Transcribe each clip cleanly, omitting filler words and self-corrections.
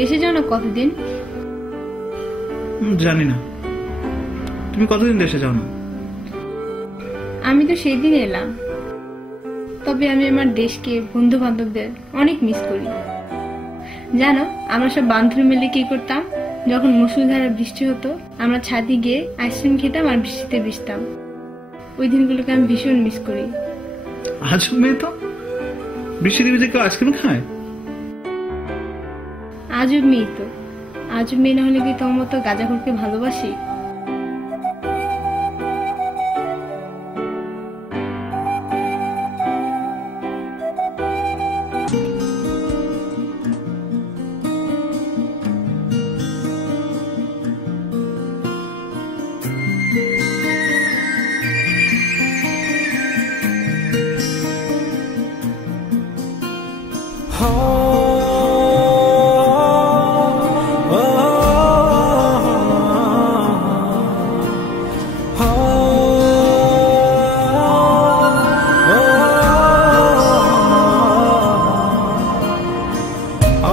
দেশে যাও না কতদিন? জানি না, তুমি কতদিন দেশে যাও না? আমি তো সেই দিন এলাম, তবে আমি আমার দেশকে, বন্ধু বান্ধবদের অনেক মিস করি। জানো, আমরা সব বান্ধবী মিলে কি করতাম? যখন মুষলধারে বৃষ্টি হতো, আমরা ছাদে গিয়ে আইসক্রিম খেতাম আর বৃষ্টিতে ভিজতাম। ওই দিনগুলোকে আমি ভীষণ মিস করি। আজব মেয়ে তো, বৃষ্টিতে ভিজে কেউ আইসক্রিম খায়? আজব মেয়ে তো, আজব মেয়ে না হলে কি তোমার মতো গাঁজাখোরকে ভালোবাসি?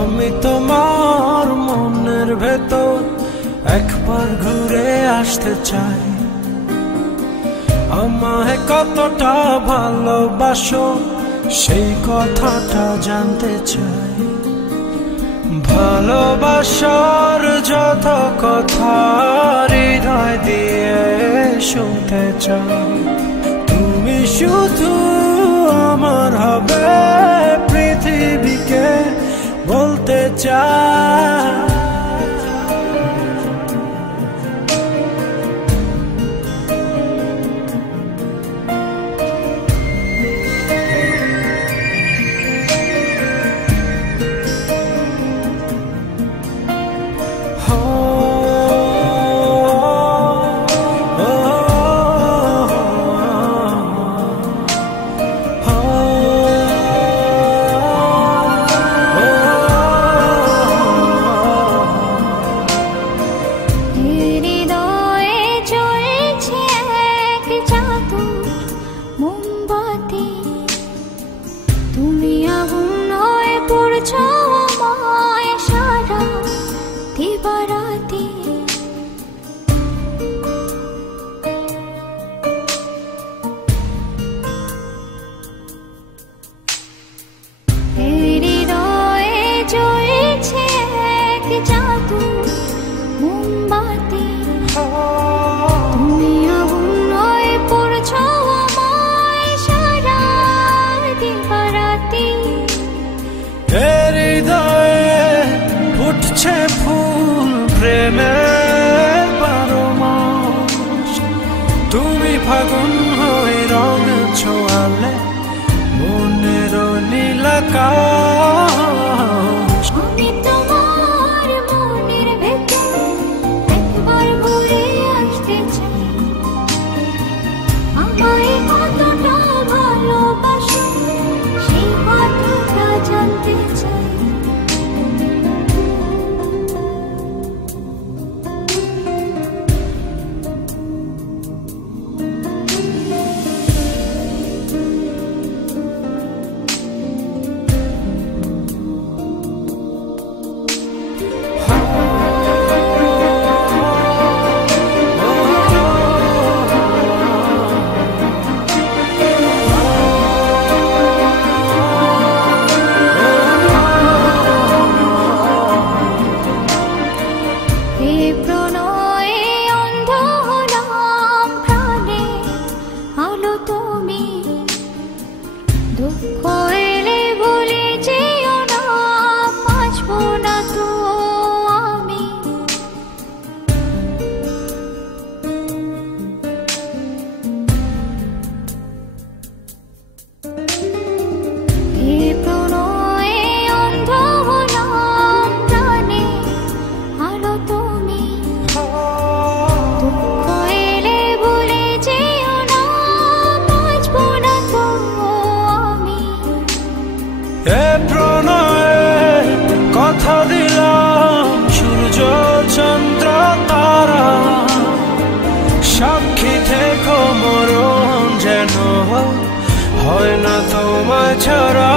আমি তোমার মনের ভেতর একবার ঘুরে আসতে চাই। আমায় কতটা ভালোবাসো সেই কথাটা জানতে চাই। ভালোবাসার যত কথা হৃদয় দিয়ে শুনতে চাই। তুমি শুধু আমার হবে, পৃথিবীকে বলতে চাই। তুমি আগুন হয়ে পড়ছ আমায় সারা দিবারাতি। হৃদয়ে জ্বলছে এক জাদু মোমবাতি। তুমি আগুন হয়ে পড়ছ আমায় সারা দিবারাতি। হৃদয়ে ফুটছে ফুল প্রেমের 12 মাস। তুমি ফাগুন হয়ে রং ছোঁয়ালে মনের নীল আকাশ। আমি তোমার মনের ভেতর একবার ঘুরে আসতে চাই। আমায় কতটা ভালোবাসো সেই কথাটা জানতে চাই। দুঃখ এলে বলে যেও না, বাঁচবো না তো আমি। এ প্রণয়ে অন্ধ হলাম প্রাণে, আলো তুমি। দুঃখ এলে বলে যেও না, বাঁচবো না তো আমি। এ প্রণয়ে কথা দিলাম সূর্য চন্দ্র তারা, সাক্ষী থেকো মরণ যেন হয় না তোমায় ছাড়া।